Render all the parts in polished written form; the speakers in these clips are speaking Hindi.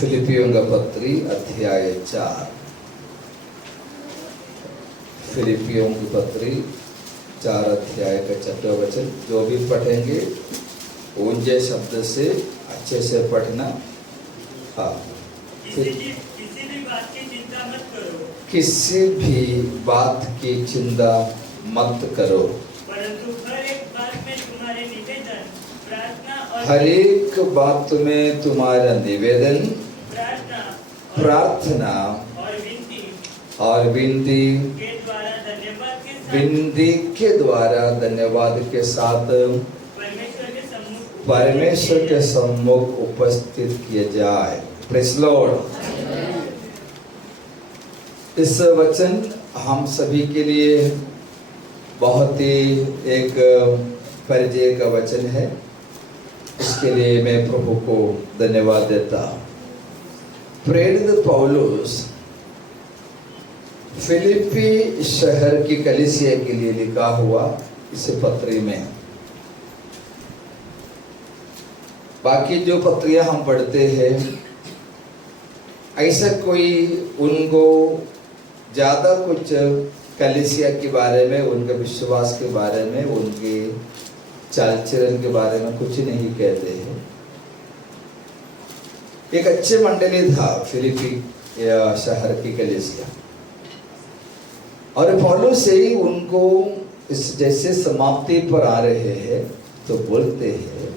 फिलिपियों का पत्री अध्याय 4। फिलिपियों की पत्री 4 अध्याय का 6वां वचन। जो भी पढ़ेंगे ऊंचे शब्द से अच्छे से पढ़ना। हाँ, किसी भी बात की चिंता मत करो, किसी भी बात की चिंता मत करो, परंतु हर एक बात में तुम्हारे निवेदन, प्रार्थना और हर एक बात में तुम्हारा निवेदन, प्रार्थना और विनती के द्वारा विनती के द्वारा धन्यवाद के साथ परमेश्वर के सम्मुख उपस्थित किए जाए। Praise Lord. इस वचन हम सभी के लिए बहुत ही एक परिचय का वचन है। इसके लिए मैं प्रभु को धन्यवाद देता हूँ। प्रेरित पौलुस फिलिपी शहर की कलीसिया के लिए लिखा हुआ इस पत्री में, बाकी जो पत्रियां हम पढ़ते हैं ऐसा कोई उनको ज़्यादा कुछ कलीसिया के बारे में, उनके विश्वास के बारे में, उनके चाल चलन के बारे में कुछ नहीं कहते हैं। एक अच्छे मंडली था फिलिपी शहर की कलीसिया, और पौलुस से ही उनको इस जैसे समाप्ति पर आ रहे हैं तो बोलते हैं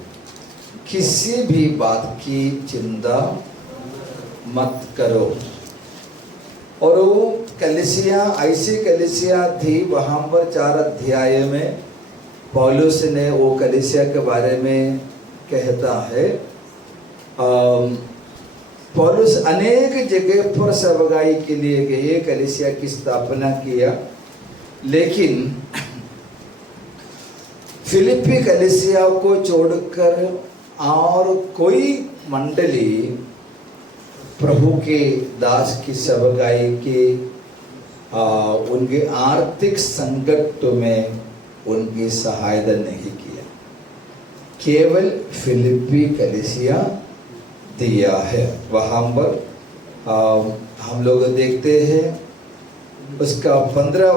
किसी भी बात की चिंता मत करो। और वो कलीसिया ऐसी कलीसिया थी, वहां पर 4 अध्याय में पौलुस ने वो कलीसिया के बारे में कहता है। पौलुस अनेक जगह पर सेवकाई के लिए गए, कलीसिया की स्थापना किया, लेकिन फिलिपी कलीसिया को छोड़कर और कोई मंडली प्रभु के दास की सेवकाई के उनके आर्थिक संकट में उनकी सहायता नहीं किया। केवल फिलिपी कलीसिया दिया है। वहाँ पर हम लोग देखते हैं उसका 14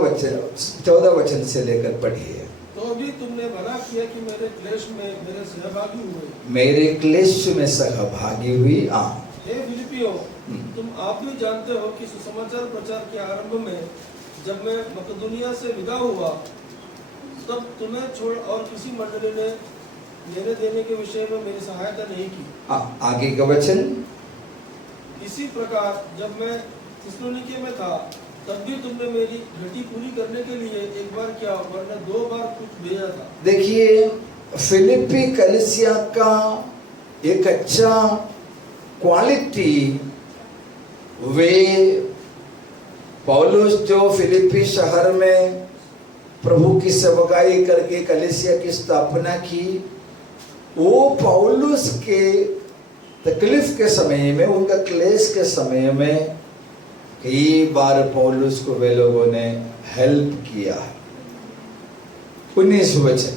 वचन से लेकर पढ़िए। तो भी तुमने भला किया कि मेरे क्लेश में मेरे सहभागी हुए। मेरे क्लेश में सहभागी हुई। हे फिलिपियो, तुम आप भी जानते हो कि सुसमाचार प्रचार के आरंभ में जब मैं मकदूनिया से विदा हुआ, तब तुम्हें छोड़ और किसी मंडली ने लेने देने के विषय में मेरी सहायता नहीं की। आगे का वचन। इसी प्रकार जब मैं थिस्सलुनीके में था, तब भी तुमने मेरी घटी पूरी करने के लिए एक बार क्या वरना 2 बार कुछ भेजा था। देखिए, फिलिपी कलीसिया का एक अच्छा क्वालिटी, वे पौलुस जो फिलिपी शहर में प्रभु की सेवकाई करके कलीसिया की स्थापना की, वो पौलुस के तकलीफ के समय में, उनका क्लेश के समय में कई बार पौलुस को वे लोगों ने हेल्प किया है। 19 वचन।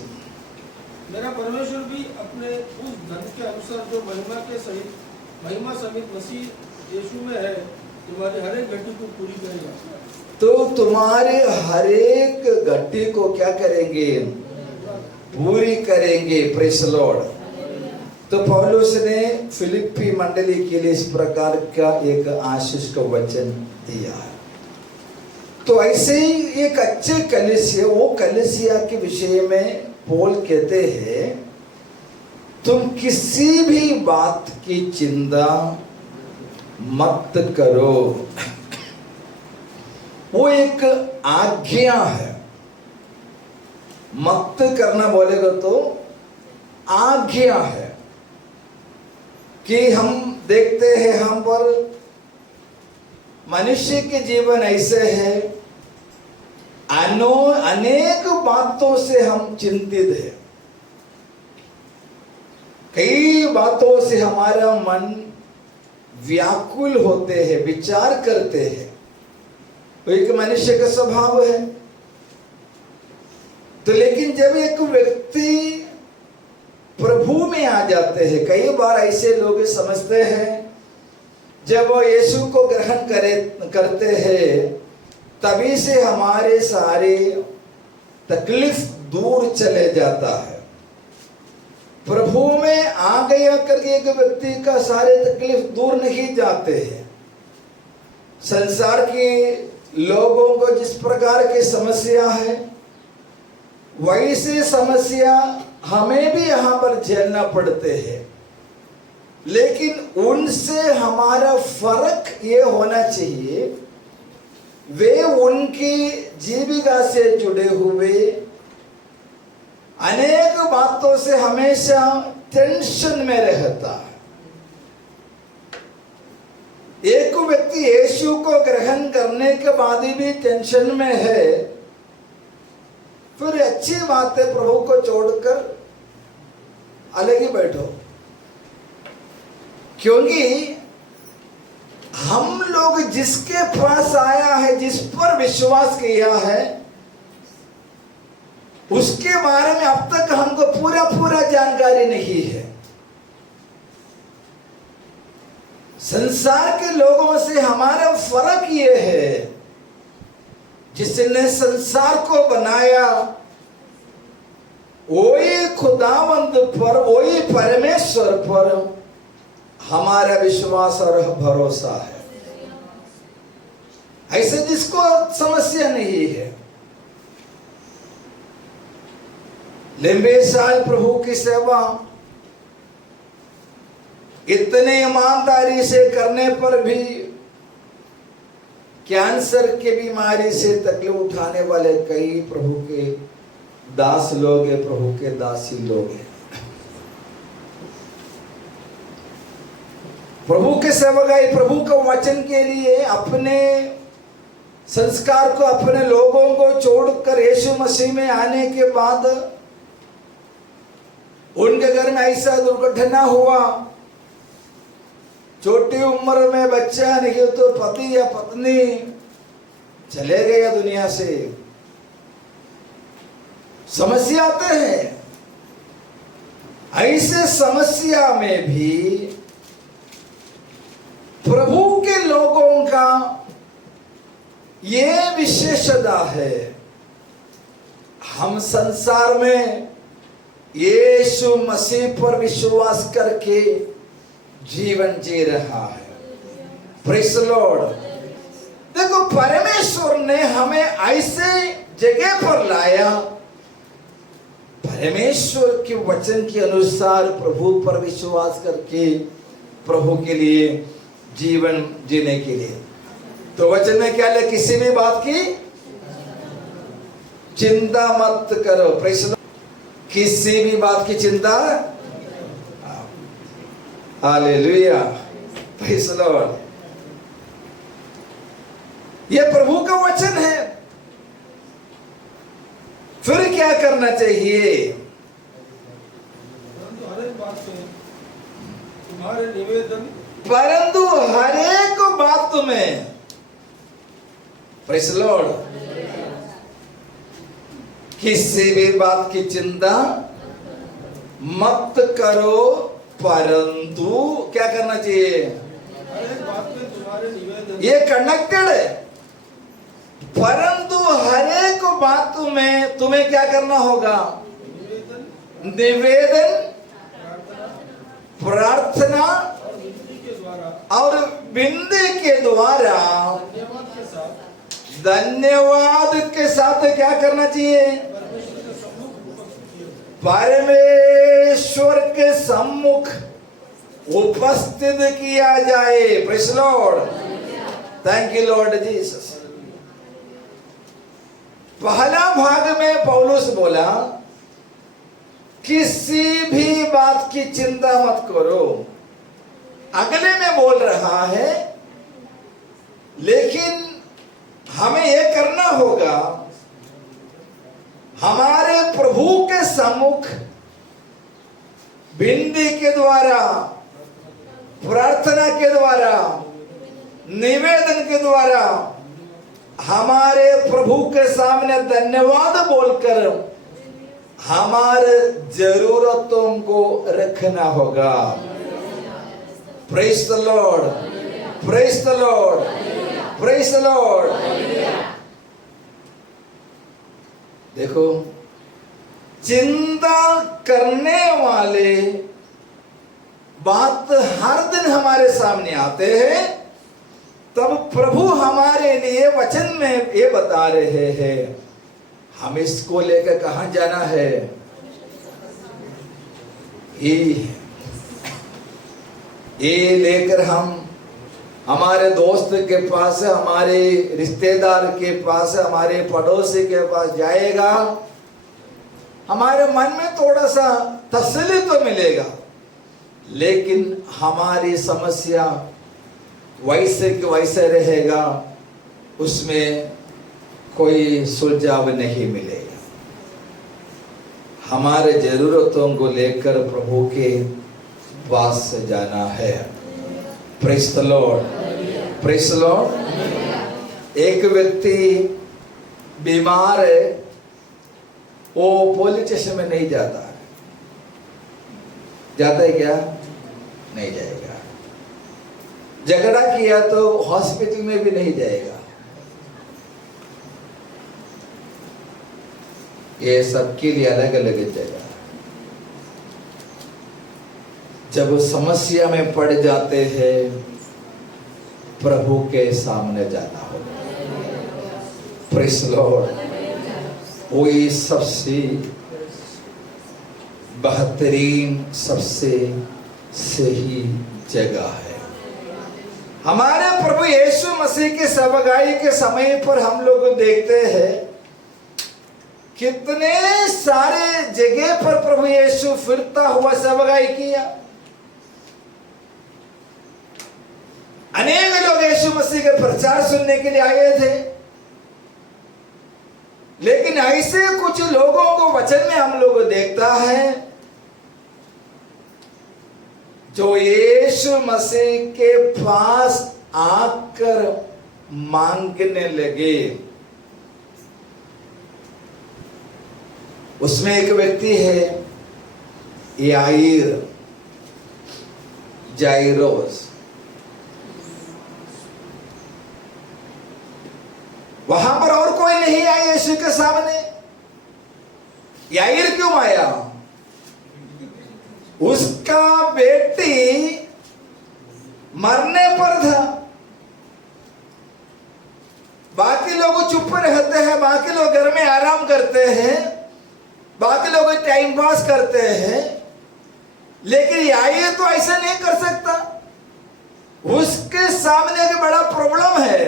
मेरा परमेश्वर भी अपने उस धन के अनुसार जो महिमा समेत मसीह यीशु में है, तुम्हारी हर एक घटी को पूरी करेगा। तो तुम्हारे हर एक घटी को क्या करेंगे? पूरी करेंगे। Praise Lord. तो पौलुस ने फिलिपी मंडली के लिए इस प्रकार का एक आशीष का वचन दिया है। तो ऐसे ही एक अच्छे कलीसिया, वो कलीसिया के विषय में पौल कहते हैं तुम किसी भी बात की चिंता मत करो। वो एक आज्ञा है। मत करना बोलेगा तो आज्ञा है कि हम देखते हैं हम पर मनुष्य के जीवन ऐसे है, अनेक बातों से हम चिंतित हैं। कई बातों से हमारा मन व्याकुल होते हैं, विचार करते हैं। तो एक मनुष्य का स्वभाव है। तो लेकिन जब एक व्यक्ति प्रभु में आ जाते हैं, कई बार ऐसे लोग समझते हैं जब वो यीशु को ग्रहण करते हैं, तभी से हमारे सारे तकलीफ दूर चले जाता है। प्रभु में आ गया करके एक व्यक्ति का सारे तकलीफ दूर नहीं जाते हैं। संसार के लोगों को जिस प्रकार की समस्या है, वैसे समस्या हमें भी यहाँ पर झेलना पड़ते हैं, लेकिन उनसे हमारा फर्क ये होना चाहिए, वे उनकी जीविका से जुड़े हुए अनेक बातों से हमेशा टेंशन में रहता है। एक व्यक्ति यीशु को ग्रहण करने के बाद भी टेंशन में है, फिर अच्छी बात है, प्रभु को छोड़कर अलग ही बैठो। क्योंकि हम लोग जिसके पास आया है, जिस पर विश्वास किया है, उसके बारे में अब तक हमको पूरा जानकारी नहीं है। संसार के लोगों से हमारा फर्क ये है, जिसने संसार को बनाया वही खुदावंद पर, वही परमेश्वर पर हमारा विश्वास और भरोसा है। ऐसे जिसको समस्या नहीं है, लंबे साल प्रभु की सेवा इतने ईमानदारी से करने पर भी कैंसर की बीमारी से तकलीफ उठाने वाले कई प्रभु के दास लोग हैं, प्रभु के दासी लोग हैं। प्रभु के सेवकाई, प्रभु के वचन के लिए अपने संस्कार को, अपने लोगों को छोड़कर यीशु मसीह में आने के बाद उनके घर में ऐसा दुर्घटना हुआ, छोटी उम्र में बच्चा नहीं तो पति या पत्नी चले गए दुनिया से। समस्या आते हैं। ऐसे समस्या में भी प्रभु के लोगों का ये विशेषता है, हम संसार में यीशु मसीह पर विश्वास करके जीवन जी रहा है। Praise the Lord. देखो, परमेश्वर ने हमें ऐसे जगह पर लाया, परमेश्वर के वचन के अनुसार प्रभु पर विश्वास करके प्रभु के लिए जीवन जीने के लिए। तो वचन में क्या है? किसी भी बात की चिंता मत करो। Praise the Lord. किसी भी बात की चिंता, हालेलुया, प्रेज़ द लॉर्ड। यह प्रभु का वचन है। फिर क्या करना चाहिए? हर एक बात में तुम्हारे निवेदन, परंतु हर एक बात में, प्रेज़ द लॉर्ड, किसी भी बात की चिंता मत करो, परंतु क्या करना चाहिए? हर एक बात में तुम्हारे निवेदन, ये कनेक्टेड है। परंतु हर एक बात में तुम्हें क्या करना होगा? निवेदन, प्रार्थना और विनती के द्वारा धन्यवाद के साथ क्या करना चाहिए? परमेश्वर के सम्मुख उपस्थित किया जाए। Praise the Lord. Thank you lord Jesus. पहला भाग में पौलुस बोला, किसी भी बात की चिंता मत करो। अगले में बोल रहा है, लेकिन हमें यह करना होगा, हमारे प्रभु के सम्मुख विनती के द्वारा, प्रार्थना के द्वारा, निवेदन के द्वारा हमारे प्रभु के सामने धन्यवाद बोलकर हमारे जरूरतों को रखना होगा। Praise the lord. Praise the lord, praise the Lord. देखो, चिंता करने वाले बात हर दिन हमारे सामने आते हैं, तब प्रभु हमारे लिए वचन में ये बता रहे हैं, हम इसको लेकर कहां जाना है? ये लेकर हम हमारे दोस्त के पास, हमारे रिश्तेदार के पास, हमारे पड़ोसी के पास जाएगा, हमारे मन में थोड़ा सा तसल्ली तो मिलेगा, लेकिन हमारी समस्या वैसे के वैसे रहेगा, उसमें कोई सुलझाव नहीं मिलेगा। हमारे जरूरतों को लेकर प्रभु के पास से जाना है। Praise the lord, praise the Lord. एक व्यक्ति बीमार है, वो पुलिस स्टेशन में नहीं जाता है, जाता है क्या? नहीं जाएगा। झगड़ा किया तो हॉस्पिटल में भी नहीं जाएगा। ये सबके लिए अलग अलग जगह। जब समस्या में पड़ जाते हैं, प्रभु के सामने जाना होगा। Praise the Lord. वही सबसे बेहतरीन, सबसे सही जगह है। हमारे प्रभु यीशु मसीह के सगाई के समय पर हम लोग देखते हैं कितने सारे जगह पर प्रभु यीशु फिरता हुआ सगाई किया। अनेक लोग यीशु मसीह के प्रचार सुनने के लिए आए थे, लेकिन ऐसे कुछ लोगों को वचन में हम लोग देखता है जो यीशु मसीह के पास आकर मांगने लगे। उसमें एक व्यक्ति है याईर, जाइरोस। वहां पर और कोई नहीं आया यीशु के सामने। याईर क्यों आया? उसका बेटी मरने पर था। बाकी लोग चुप रहते हैं, बाकी लोग घर में आराम करते हैं, बाकी लोग टाइम पास करते हैं, लेकिन याईर तो ऐसा नहीं कर सकता। उसके सामने एक बड़ा प्रॉब्लम है,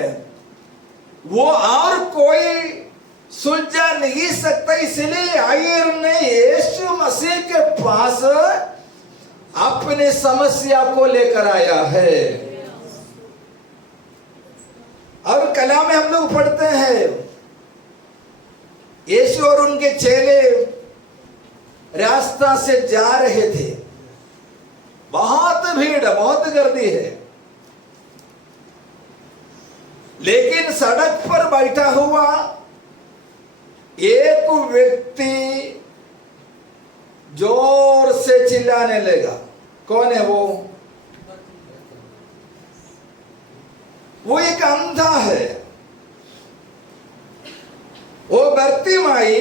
वो और कोई सुलझा नहीं सकता। इसलिए याईर ने यीशु मसीह के पास अपने समस्या को लेकर आया है। और कलाम में हम लोग पढ़ते हैं, यीशु और उनके चेले रास्ता से जा रहे थे। बहुत भीड़, बहुत गर्दी है, लेकिन सड़क पर बैठा हुआ एक व्यक्ति जोर से चिल्लाने लगा। कौन है वो? वो एक अंधा है। वो बर्तिमाई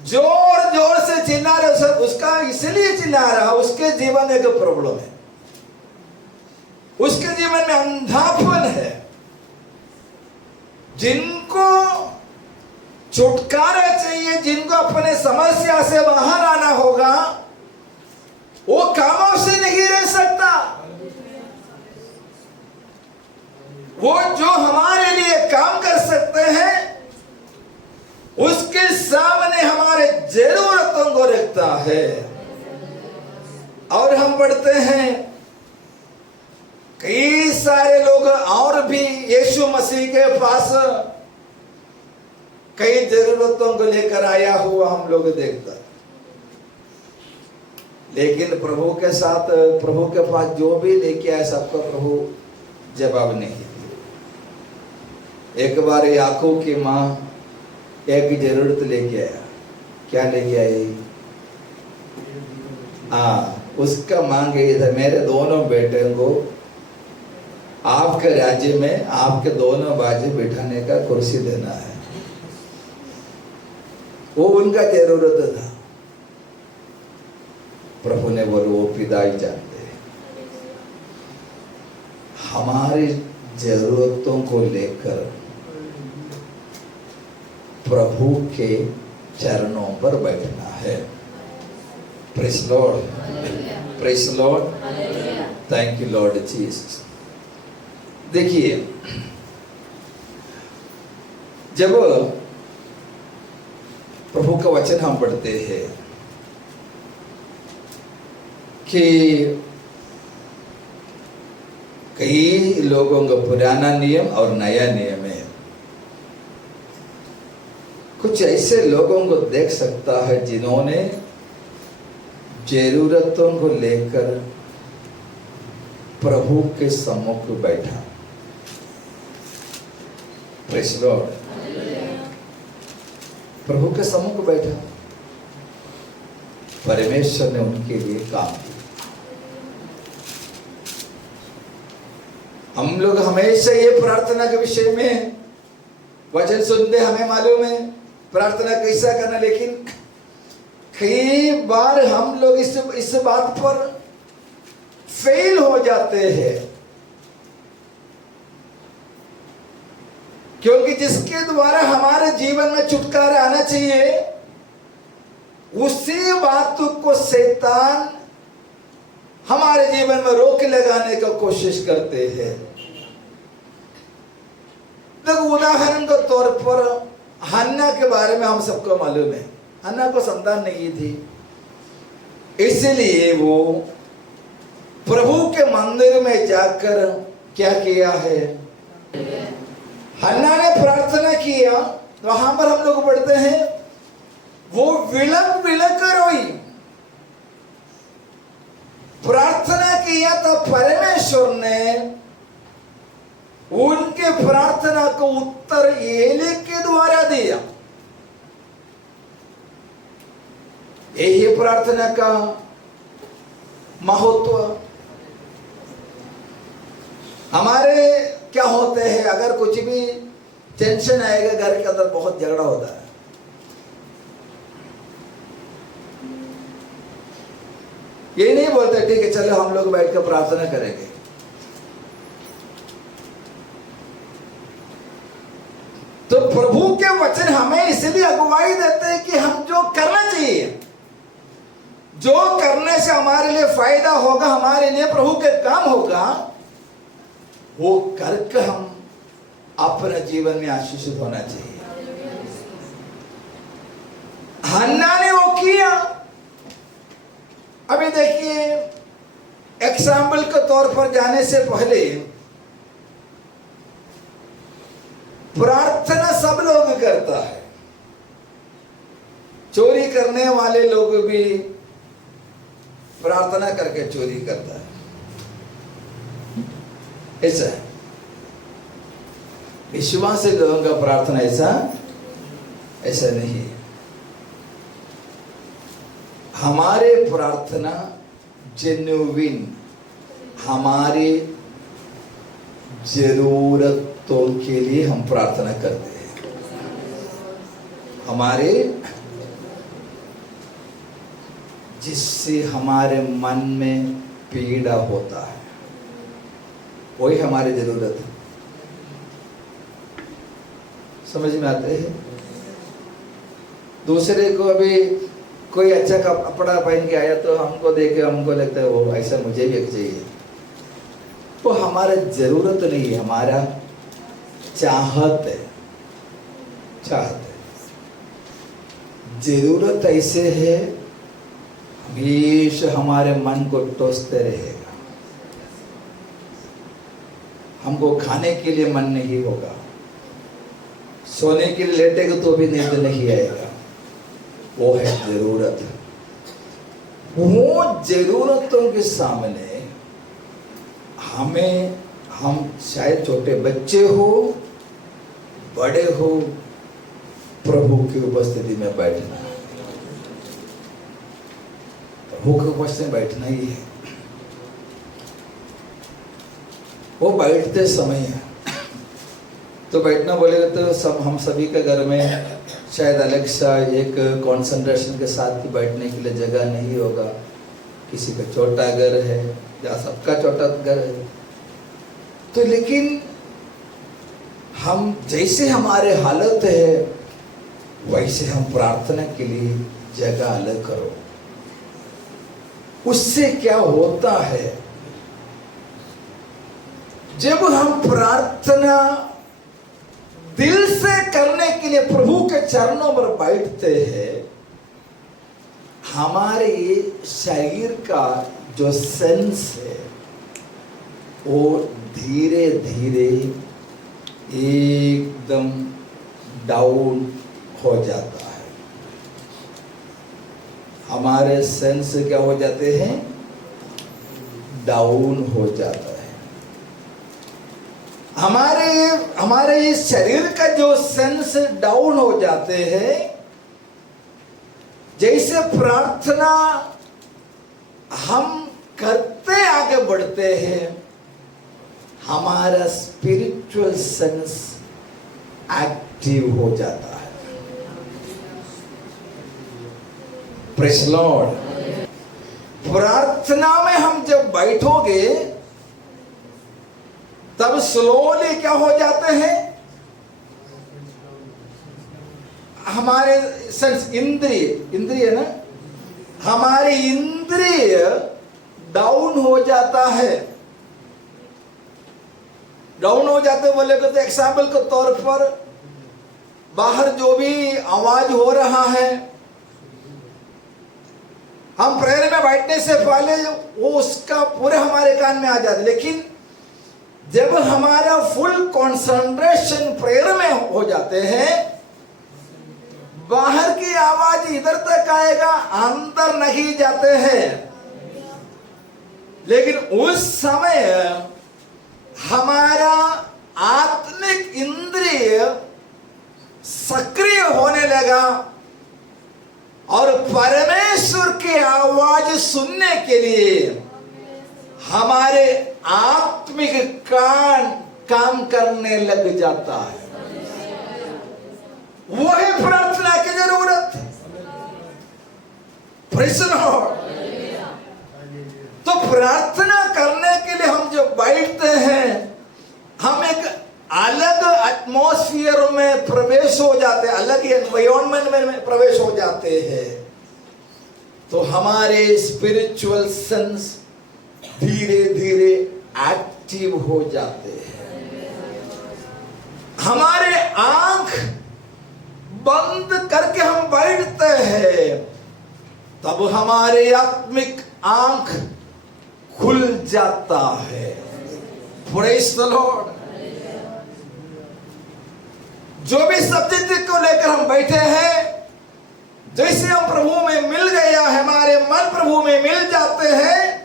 जोर जोर से चिल्ला रहा। उसका इसलिए चिल्ला रहा, उसके जीवन में एक प्रॉब्लम है, उसके जीवन में अंधापन है। जिनको छुटकारा चाहिए, जिनको अपने समस्या से बाहर आना होगा, वो कामों से नहीं रह सकता। वो जो हमारे लिए काम कर सकते हैं, उसके सामने हमारे जरूरतों को रखता है। और हम पढ़ते हैं कई सारे लोग और भी यीशु मसीह के पास कई जरूरतों को लेकर आया हुआ हम लोग देखता, लेकिन प्रभु के साथ, प्रभु के पास जो भी लेके आया सबका प्रभु जवाब नहीं दिया। एक बार याकूब की माँ एक जरूरत लेके आया। क्या लेके आई? उसका मांग ये था, मेरे दोनों बेटे को आपके राज्य में आपके दोनों बाजू बिठाने का कुर्सी देना है। वो उनका जरूरत था। प्रभु ने बोले वो पिता ही जानते हैं। हमारी जरूरतों को लेकर प्रभु के चरणों पर बैठना है। Praise Lord, praise Lord, thank you lord Jesus. देखिए, जब प्रभु का वचन हम पढ़ते हैं कि कई लोगों का पुराना नियम और नया नियम है, कुछ ऐसे लोगों को देख सकता है जिन्होंने जरूरतों को लेकर प्रभु के सम्मुख बैठा। प्रेज़ लॉर्ड, प्रभु के सम्मुख बैठा, परमेश्वर ने उनके लिए काम किया। हम लोग हमेशा ये प्रार्थना के विषय में वचन सुनते, हमें मालूम है प्रार्थना कैसा करना, लेकिन कई बार हम लोग इस बात पर फेल हो जाते हैं, क्योंकि जिसके द्वारा हमारे जीवन में छुटकारा आना चाहिए, उसी बात को शैतान हमारे जीवन में रोक लगाने का कोशिश करते हैं। तो उदाहरण के तौर पर हन्ना के बारे में हम सबको मालूम है। हन्ना को संतान नहीं थी, इसलिए वो प्रभु के मंदिर में जाकर क्या किया है, हन्ना ने प्रार्थना किया। वहां पर हम लोग पढ़ते हैं वो विलक विलक रोई, प्रार्थना किया तो परमेश्वर ने उनके प्रार्थना को उत्तर एली के द्वारा दिया। यही प्रार्थना का महत्व। हमारे क्या होते हैं, अगर कुछ भी टेंशन आएगा घर के अंदर, बहुत झगड़ा होता है। ये नहीं बोलते ठीक है चलो हम लोग बैठ कर प्रार्थना करेंगे। तो प्रभु के वचन हमें इसलिए अगुवाई देते हैं कि हम जो करना चाहिए, जो करने से हमारे लिए फायदा होगा, हमारे लिए प्रभु के काम होगा, वो करके हम अपने जीवन में आशीषित होना चाहिए। हन्ना ने वो किया। अभी देखिए, एग्जाम्पल के तौर पर जाने से पहले प्रार्थना सब लोग करता है। चोरी करने वाले लोग भी प्रार्थना करके चोरी करता है, ऐसा है। विश्वासी लोगों का प्रार्थना ऐसा नहीं है। हमारे प्रार्थना जेन्युइन हमारी जरूरतों के लिए हम प्रार्थना करते हैं। हमारे जिससे हमारे मन में पीड़ा होता है, वही हमारी जरूरत है। समझ में आते हैं? दूसरे को अभी कोई अच्छा कपड़ा पहन के आया तो हमको देखे हमको लगता है वो ऐसा मुझे भी चाहिए। वो हमारा जरूरत नहीं है, हमारा चाहत है। चाहत है, जरूरत ऐसे है हमेशा हमारे मन को टोसते रहेगा। हमको खाने के लिए मन नहीं होगा, सोने के लिए लेटेगा तो भी नींद नहीं आएगा। वो है जरूरत। वो जरूरतों के सामने हम शायद छोटे बच्चे हो बड़े हो, प्रभु की उपस्थिति में बैठना है। प्रभु की उपस्थिति में बैठना ही है। वो बैठते समय है, तो बैठना बोलेगा तो सब हम सभी के घर में शायद अलग सा एक कंसंट्रेशन के साथ ही बैठने के लिए जगह नहीं होगा। किसी का छोटा घर है या सबका छोटा घर है, तो लेकिन हम जैसे हमारे हालत है वैसे हम प्रार्थना के लिए जगह अलग करो। उससे क्या होता है, जब हम प्रार्थना दिल से करने के लिए प्रभु के चरणों पर बैठते हैं, हमारे शरीर का जो सेंस है वो धीरे धीरे एकदम डाउन हो जाता है। हमारे सेंस क्या हो जाते हैं, डाउन हो जाता है। हमारे इस शरीर का जो सेंस डाउन हो जाते हैं, जैसे प्रार्थना हम करते आगे बढ़ते हैं, हमारा स्पिरिचुअल सेंस एक्टिव हो जाता है। Praise Lord. प्रार्थना में हम जब बैठोगे तब स्लोली क्या हो जाते हैं, हमारे सेंस इंद्रिय ना, हमारे इंद्रिय डाउन हो जाता है। डाउन हो जाते बोले तो एग्जाम्पल के तौर पर बाहर जो भी आवाज हो रहा है, हम प्रेयर में बैठने से पहले वो उसका पूरे हमारे कान में आ जाता है, लेकिन जब हमारा फुल कंसंट्रेशन प्रेयर में हो जाते हैं, बाहर की आवाज इधर तक आएगा, अंदर नहीं जाते हैं। लेकिन उस समय हमारा आत्मिक इंद्रिय सक्रिय होने लगा और परमेश्वर की आवाज सुनने के लिए हमारे आत्मिक कान काम करने लग जाता है। वो है प्रार्थना की जरूरत। Praise Lord. तो प्रार्थना करने के लिए हम जब बैठते हैं, हम एक अलग एटमॉस्फेयर में प्रवेश हो जाते हैं, अलग एनवायरनमेंट में प्रवेश हो जाते हैं। तो हमारे स्पिरिचुअल सेंस धीरे धीरे एक्टिव हो जाते हैं। हमारे आंख बंद करके हम बैठते हैं, तब हमारे आत्मिक आंख खुल जाता है। Praise the Lord. जो भी सब्जेक्ट को लेकर हम बैठे हैं, जैसे हम प्रभु में मिल गया है, हमारे मन प्रभु में मिल जाते हैं,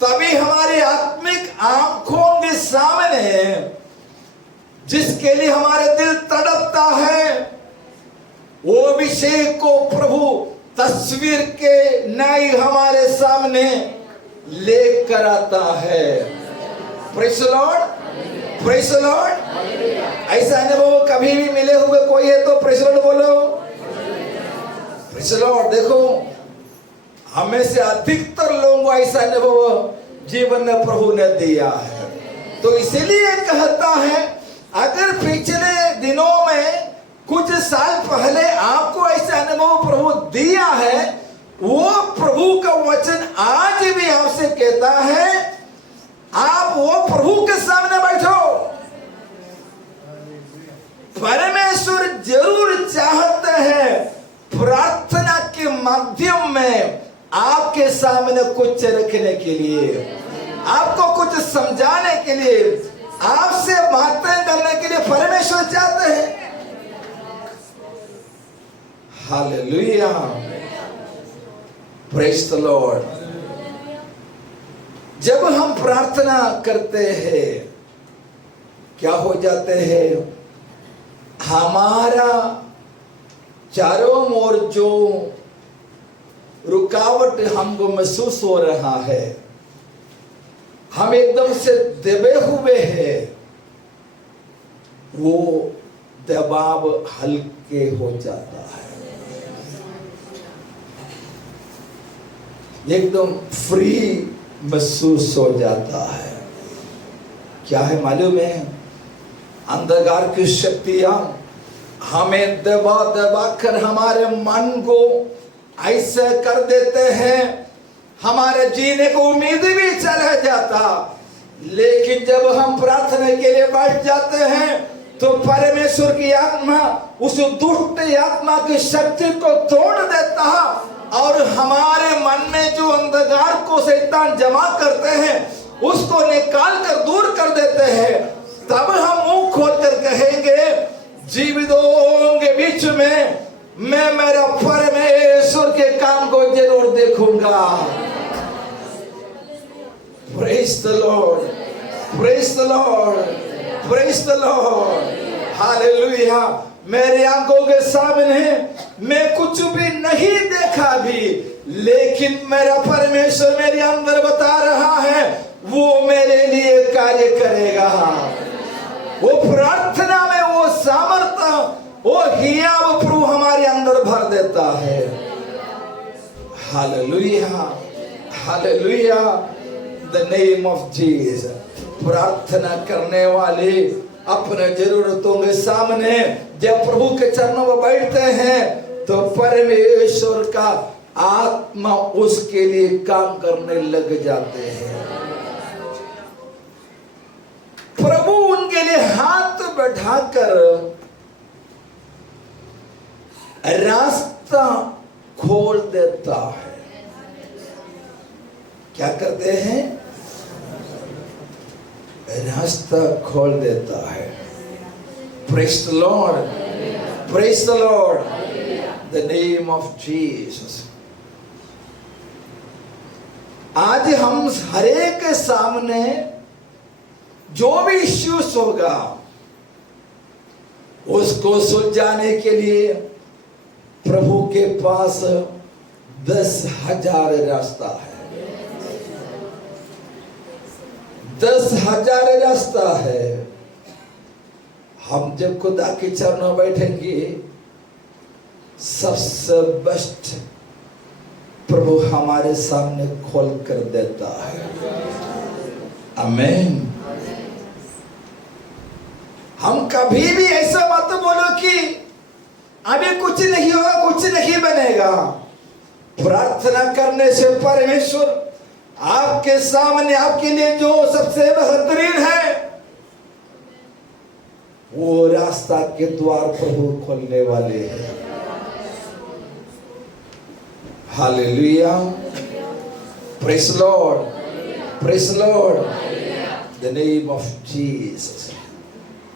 तभी हमारी आत्मिक आंखों के सामने जिसके लिए हमारे दिल तड़पता है, वो विषय को प्रभु तस्वीर के नई हमारे सामने लेकर आता है। Praise Lord. Praise Lord. ऐसा अनुभव कभी भी मिले हुए कोई है तो प्रेज़ लॉर्ड बोलो। Praise Lord. देखो, हमें से अधिकतर लोगों को ऐसा अनुभव जीवन में प्रभु ने दिया है। तो इसीलिए कहता है, अगर पिछले दिनों में कुछ साल पहले आपको ऐसा अनुभव प्रभु दिया है, वो प्रभु का वचन आज भी आपसे कहता है, आप वो प्रभु के सामने बैठो। परमेश्वर जरूर चाहते हैं प्रार्थना के माध्यम में आपके सामने कुछ रखने के लिए, आपको कुछ समझाने के लिए, आपसे बातें करने के लिए परमेश्वर चाहते हैं। हालेलुया। Praise the Lord. जब हम प्रार्थना करते हैं, क्या हो जाते हैं, हमारा चारों ओर जो रुकावट हमको महसूस हो रहा है, हम एकदम से दबे हुए हैं, वो दबाव हल्के हो जाता है, एकदम फ्री महसूस हो जाता है। क्या है मालूम है? अंधकार की शक्तियां हमें दबा दबा कर हमारे मन को ऐसे कर देते हैं, हमारे जीने को उम्मीद भी चला जाता। लेकिन जब हम प्रार्थना के लिए बैठ जाते हैं तो परमेश्वर की आत्मा उस दुष्ट आत्मा की शक्ति को तोड़ देता है और हमारे मन में जो अंधकार को शैतान जमा करते हैं उसको निकाल कर दूर कर देते हैं। तब हम मुंह खोलकर कहेंगे, जीवितों के बीच में मैं मेरा परमेश्वर के काम को जरूर देखूंगा। Praise the Lord, praise the Lord, praise the Lord, hallelujah. मेरे आंखों के सामने मैं कुछ भी नहीं देखा भी, लेकिन मेरा परमेश्वर मेरे अंदर बता रहा है वो मेरे लिए कार्य करेगा। वो प्रार्थना में वो सामर्थ्य, वो हियाव प्रभु हमारे अंदर भर देता है। Hallelujah, hallelujah, the name of Jesus. प्रार्थना करने वाले अपने जरूरतों के सामने जब प्रभु के चरणों में बैठते हैं तो परमेश्वर का आत्मा उसके लिए काम करने लग जाते हैं। प्रभु उनके लिए हाथ बढ़ाकर रास्ता खोल देता है। क्या करते हैं? रास्ता खोल देता है। Praise the Lord, praise the Lord, the name of Jesus। आज हम हरेक के सामने जो भी इश्यूज होगा उसको सुलझाने के लिए प्रभु के पास 10,000 रास्ता है। 10,000 रास्ता है। हम जब खुदा के चरणों बैठेंगे सबसे बेस्ट प्रभु हमारे सामने खोल कर देता है। आमीन। हम कभी भी ऐसा मत बोलो कि अभी कुछ नहीं होगा, कुछ नहीं बनेगा। प्रार्थना करने से परमेश्वर आपके सामने आपके लिए जो सबसे बेहतरीन है वो रास्ता के द्वार प्रभु खोलने वाले हैं। Hallelujah, praise lord, praise lord, the name of Jesus.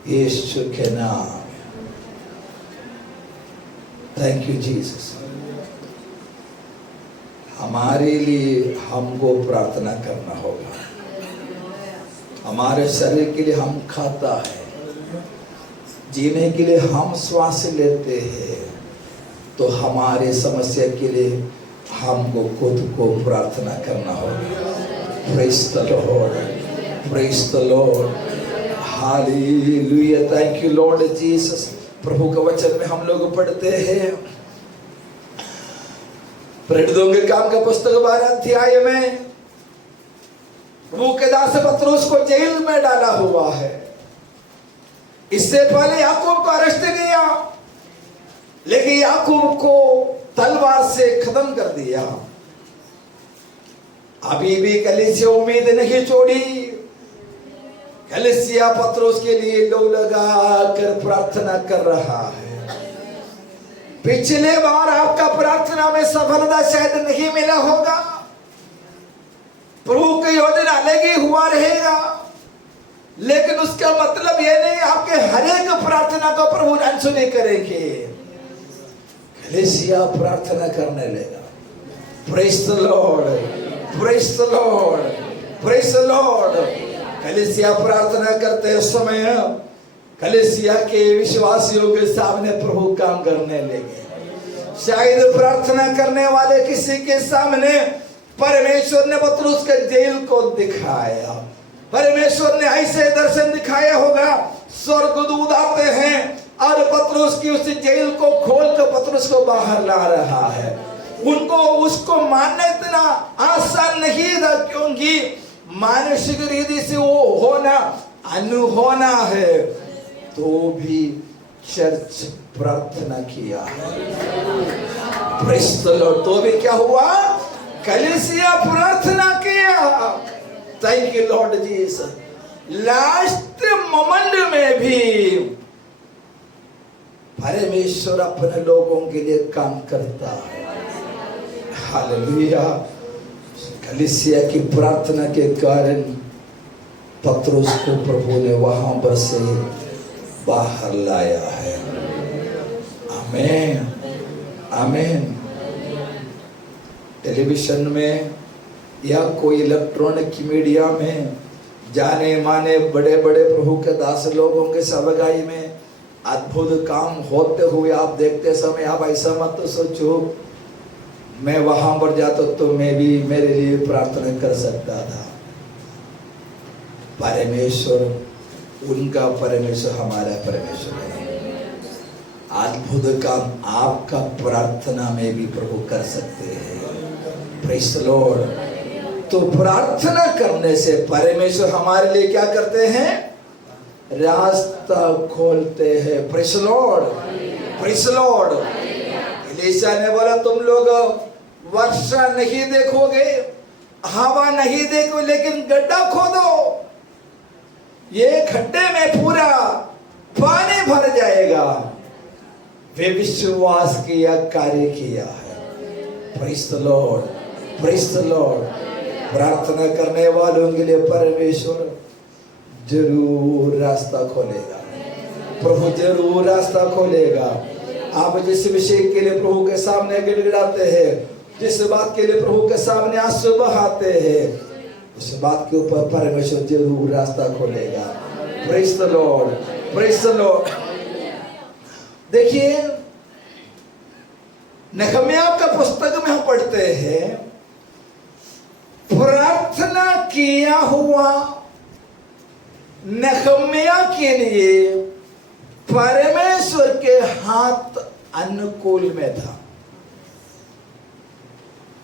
Yeshu के नाम। Thank you Jesus. हमारे लिए हमको प्रार्थना करना होगा। हमारे शरीर के लिए हम खाता है, जीने के लिए हम श्वास लेते हैं, तो हमारे समस्या के लिए हमको खुद को प्रार्थना करना होगा। Praise the lord, praise the lord, hallelujah. Thank you lord Jesus. प्रभु का वचन में हम लोग पढ़ते हैं प्रेरितों के काम का पुस्तक 12 अध्याय में प्रभु के दास पतरस को जेल में डाला हुआ है। इससे पहले याकूब को अरेस्ट किया, लेकिन याकूब को तलवार से खत्म कर दिया। अभी भी कलीसिया उम्मीद नहीं छोड़ी। कलीसिया पतरस के लिए लो लगा कर प्रार्थना कर रहा है। पिछले बार आपका प्रार्थना में सफलता शायद नहीं मिला होगा, प्रभु की योजना लगी हुआ रहेगा, लेकिन उसका मतलब यह नहीं आपके हर एक प्रार्थना को प्रभु अनसुनी करेंगे। कलीसिया प्रार्थना करने लगा। Praise the lord, praise the lord, praise the Lord. कलीसिया प्रार्थना करते समय कलीसिया के विश्वासियों के सामने प्रभु काम करने लगे। शायद प्रार्थना करने वाले किसी के सामने परमेश्वर ने पतरस के जेल को दिखाया। परमेश्वर ने ऐसे दर्शन दिखाया होगा, स्वर्गदूत आते हैं और पतरस की उस जेल को खोल कर पतरस को बाहर ला रहा है। उनको उसको मानना इतना आसान नहीं था, क्योंकि मानसिक रीति से वो होना अनहोना है। तो भी चर्च प्रार्थना किया है। Praise the Lord. तो भी क्या हुआ? कलीसिया प्रार्थना किया। Thank you lord Jesus. Last moment में भी परमेश्वर अपने लोगों के लिए काम करता है। हालेलुया। कलीसिया की प्रार्थना के कारण पतरस को प्रभु ने वहां पर से बाहर लाया है। आमीन, आमीन। टेलीविजन में या कोई इलेक्ट्रॉनिक मीडिया में जाने माने बड़े बड़े प्रभु के दास लोगों के सभागाई में अद्भुत काम होते हुए आप देखते समय आप ऐसा मत सोचो मैं वहां पर जाता तो मैं भी मेरे लिए प्रार्थना कर सकता था। परमेश्वर उनका परमेश्वर हमारा परमेश्वर है। अद्भुत काम आपका प्रार्थना में भी प्रभु कर सकते हैं। Praise the Lord. तो प्रार्थना करने से परमेश्वर हमारे लिए क्या करते हैं? रास्ता खोलते हैं। Praise the Lord, praise the Lord. Elisha ने बोला तुम लोग वर्षा नहीं देखोगे, हवा नहीं देखोगे, लेकिन गड्ढा खोदो, ये खड्डे में पूरा पानी भर जाएगा। वे विश्वास किया, कार्य किया है। Praise the Lord, praise the Lord. प्रार्थना करने वालों के लिए परमेश्वर जरूर रास्ता खोलेगा। प्रभु जरूर रास्ता खोलेगा। आप जिस विषय के लिए प्रभु के सामने गिड़गिड़ाते हैं, जिस बात के लिए प्रभु के सामने आंसू बहाते हैं, उस बात के ऊपर परमेश्वर जरूर रास्ता खोलेगा। Praise the Lord, praise the Lord. देखिए नहम्याह का पुस्तक में हम पढ़ते हैं, प्रार्थना किया हुआ नहम्याह के लिए परमेश्वर के हाथ अनुकूल में था।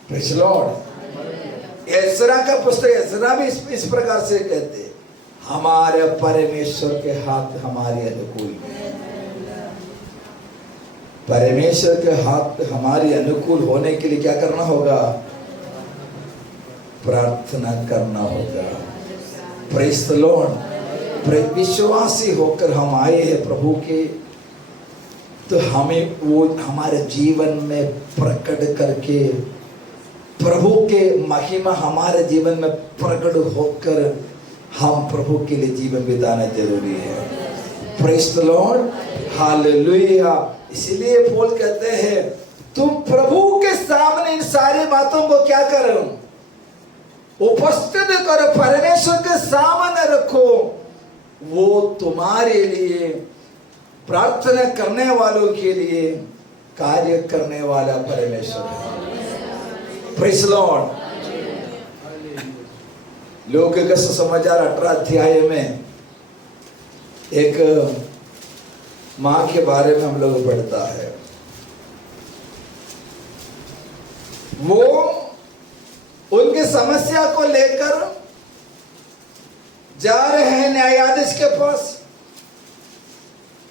Praise the Lord. एजरा का पुस्तक, एजरा भी इस प्रकार से कहते हैं, हमारे परमेश्वर के हाथ हमारे अनुकूल में। परमेश्वर के हाथ हमारे अनुकूल होने के लिए क्या करना होगा? प्रार्थना करना होगा। Praise the Lord. विश्वासी होकर हम आए हैं प्रभु के, तो हमें वो हमारे जीवन में प्रकट करके प्रभु के महिमा हमारे जीवन में प्रकट होकर हम प्रभु के लिए जीवन बिताना जरूरी है। Praise the lord, hallelujah. इसलिए पौल कहते हैं तुम प्रभु के सामने इन सारी बातों को क्या करो? उपस्थित करो, परमेश्वर के सामने रखो। वो तुम्हारे लिए, प्रार्थना करने वालों के लिए कार्य करने वाला परमेश्वर है। Praise the Lord. लूका का सुसमाचार 18 अध्याय में एक माँ के बारे में हम लोग पढ़ता है। वो उनकी समस्या को लेकर जा रहे हैं न्यायाधीश के पास,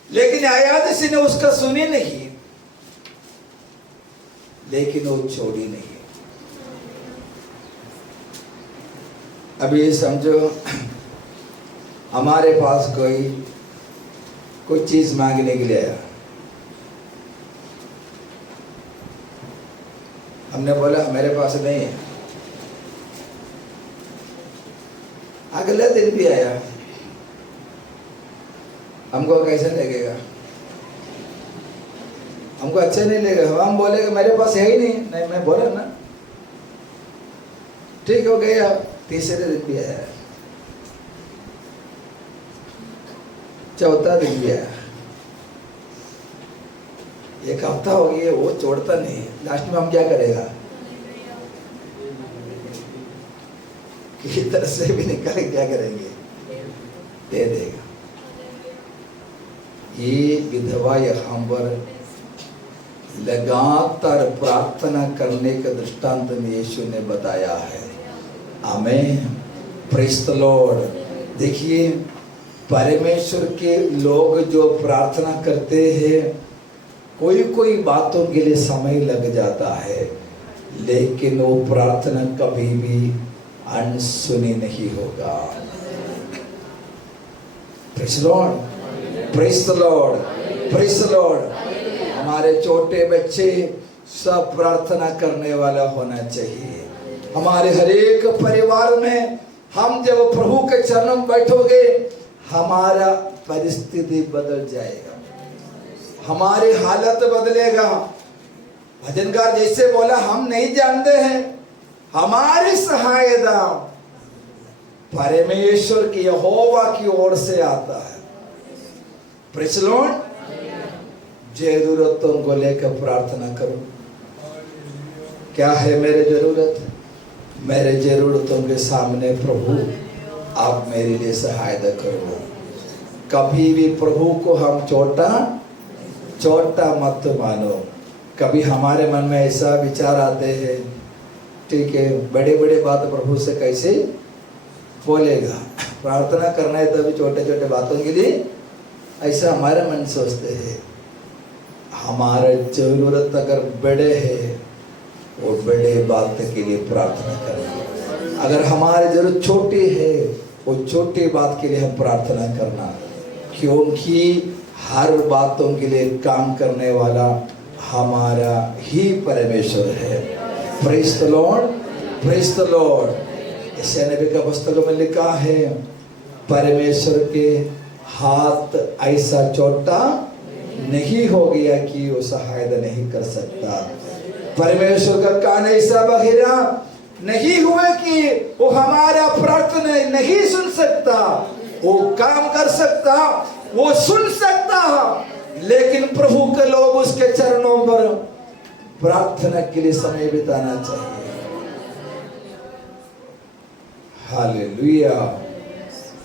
लेकिन न्यायाधीश ने उसका सुनी नहीं, लेकिन वो छोड़ी नहीं। अभी समझो हमारे पास कोई चीज मांगने के लिए आया, हमने बोला मेरे पास नहीं है। अगले दिन भी आया, हमको कैसा लगेगा? हमको अच्छा नहीं लगेगा। हम बोलेगा मेरे पास है ही नहीं, मैं बोला ना, ठीक हो गया। तीसरे दिन भी आया, चौथा दिन भी आया, एक हफ्ता हो गया, वो छोड़ता नहीं। लास्ट में हम क्या करेगा? कि इधर से भी निकाल के क्या करेंगे, दे देगा। ये विधवा यहाँ पर लगातार प्रार्थना करने का दृष्टांत में यीशु ने बताया है। आमीन, प्रेज द लॉर्ड। देखिए, परमेश्वर के लोग जो प्रार्थना करते हैं, कोई कोई बातों के लिए समय लग जाता है, लेकिन वो प्रार्थना कभी भी अनसुनी नहीं होगा। Praise lord, praise the lord, praise the Lord. हमारे छोटे बच्चे सब प्रार्थना करने वाला होना चाहिए। हमारे हर एक परिवार में हम जब प्रभु के चरणों में बैठोगे, हमारा परिस्थिति बदल जाएगा, हमारी हालत बदलेगा। भजनकार जैसे बोला, हम नहीं जानते हैं, हमारी सहायता परमेश्वर की यहोवा की ओर से आता है। Praise the Lord. जरूरतों को लेकर प्रार्थना करो। क्या है मेरे जरूरत? मेरे जरूरतों के सामने प्रभु आप मेरे लिए सहायता करो। कभी भी प्रभु को हम छोटा मत मानो। कभी हमारे मन में ऐसा विचार आते हैं, ठीक है, बड़े बड़े बात प्रभु से कैसे बोलेगा, प्रार्थना करना है तभी छोटे छोटे बातों के लिए ऐसा हमारे मन सोचते हैं। हमारे जरूरत अगर बड़े है, वो बड़े बात के लिए प्रार्थना करना। अगर हमारी जरूरत छोटी है, वो छोटी बात के लिए हम प्रार्थना करना, क्योंकि हर बातों के लिए काम करने वाला हमारा ही परमेश्वर है। Praise the lord, praise the Lord. यशायाह नबी का पुस्तक में लिखा है, परमेश्वर के हाथ ऐसा छोटा नहीं हो गया कि वो सहायता नहीं कर सकता। परमेश्वर का कान ऐसा बहिरा नहीं हुआ कि वो हमारा प्रार्थना नहीं सुन सकता। वो काम कर सकता, वो सुन सकता, लेकिन प्रभु के लोग उसके चरणों पर प्रार्थना के लिए समय बिताना चाहिए। Hallelujah,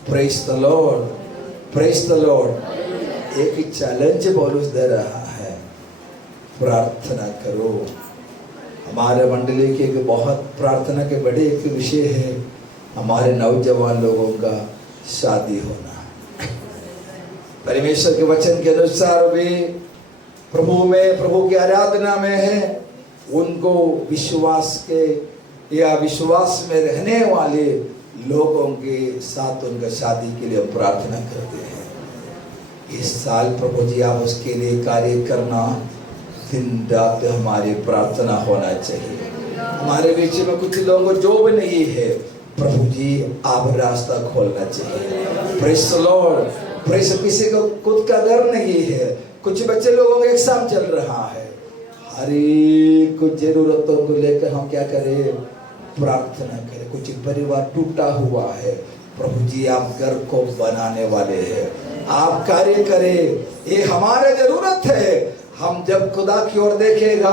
praise the lord, praise the Lord. एक चैलेंज पौलुस दे रहा है, प्रार्थना करो। हमारे मंडली के एक बहुत प्रार्थना के बड़े एक विषय है, हमारे नौजवान लोगों का शादी होना। परमेश्वर के वचन के अनुसार वे प्रभु में, प्रभु की आराधना में है, उनको विश्वास के या विश्वास में रहने वाले लोगों के साथ उनका शादी के लिए प्रार्थना करते हैं। इस साल प्रभु जी आप उसके लिए कार्य करना, दिन रात हमारी प्रार्थना होना चाहिए। हमारे बीच में कुछ लोगों को जॉब नहीं है, प्रभु जी आप रास्ता खोलना चाहिए। Praise the lord, praise. किसी को खुद का घर नहीं है, कुछ बच्चे लोगों का एग्जाम चल रहा है, हर एक कुछ जरूरतों को लेकर हम क्या करें, प्रार्थना करें। कुछ परिवार टूटा हुआ है, प्रभु जी आप घर को बनाने वाले हैं, आप कार्य करें, ये हमारा जरूरत है। हम जब खुदा की ओर देखेगा,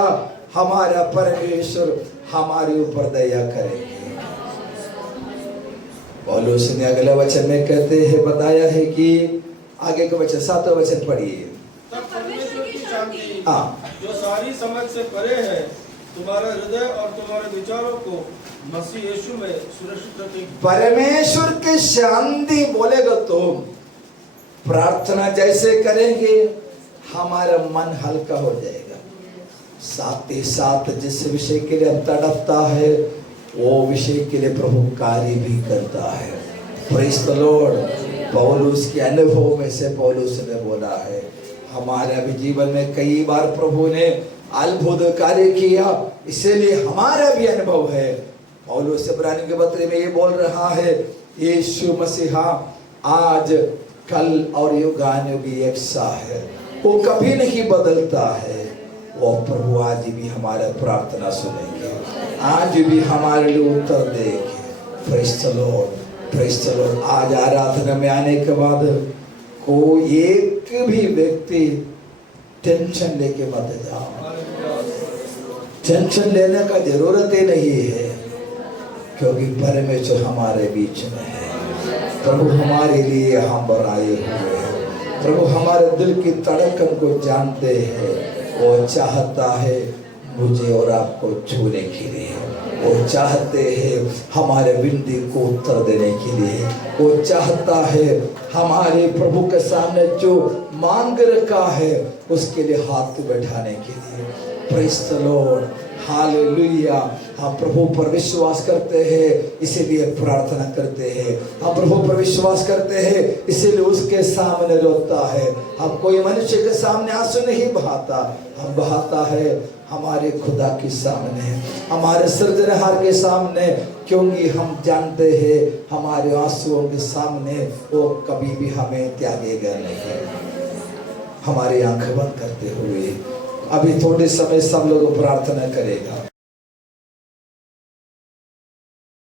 हमारा परमेश्वर हमारे ऊपर दया करेंगे। पौलुस ने अगले वचन में कहते हैं, बताया है कि आगे का वचन 7वां वचन पढ़िए। तब परमेश्वर की शांति हाँ, जो सारी समझ से परे है, तुम्हारे हृदय और तुम्हारे विचारों को मसीह यीशु में सुरक्षित रखेगी। परमेश्वर की शांति बोलेगा तो प्रार्थना जैसे करेंगे, हमारा मन हल्का हो जाएगा। साथ ही साथ जिस विषय के लिए हम तड़पता है, वो विषय के लिए प्रभु कार्य भी करता है। Praise the Lord. पौलुस के अनुभव में से पौलुस ने बोला है, हमारे भी जीवन में कई बार प्रभु ने अद्भुत कार्य किया, इसीलिए हमारा भी अनुभव है। पौलुस इब्रानियों के पत्र में ये बोल रहा है, यीशु मसीहा आज कल और युगानुयुग एक सा है, वो कभी नहीं बदलता है। वो प्रभु आज भी हमारा प्रार्थना सुनेंगे, आज भी हमारे लिए उत्तर देंगे। Praise the lord, praise the Lord. आज आराधना में आने के बाद कोई एक भी व्यक्ति टेंशन लेके मत जाओ। टेंशन लेने का जरूरत ही नहीं है, क्योंकि परमेश्वर हमारे बीच में है। प्रभु हमारे लिए हम पर आए हुए हैं। प्रभु हमारे दिल की धड़कन को जानते हैं। वो चाहता है मुझे और आपको छूने के लिए, वो चाहते हैं हमारे विनती को उत्तर देने के लिए, वो चाहता है हमारे प्रभु के सामने जो मांग रखा है उसके लिए हाथ बैठाने के लिए। Praise the lord, hallelujah. हम प्रभु पर विश्वास करते हैं इसीलिए प्रार्थना करते हैं। हम प्रभु पर विश्वास करते हैं इसीलिए उसके सामने रोता है। हम कोई मनुष्य के सामने आंसू नहीं बहाता, हम बहाता है हमारे खुदा के सामने, हमारे सृजनहार के सामने, क्योंकि हम जानते हैं हमारे आंसुओं के सामने वो कभी भी हमें त्यागेगा नहीं। हमारी आंखें बंद करते हुए अभी थोड़े समय सब लोग प्रार्थना करेगा।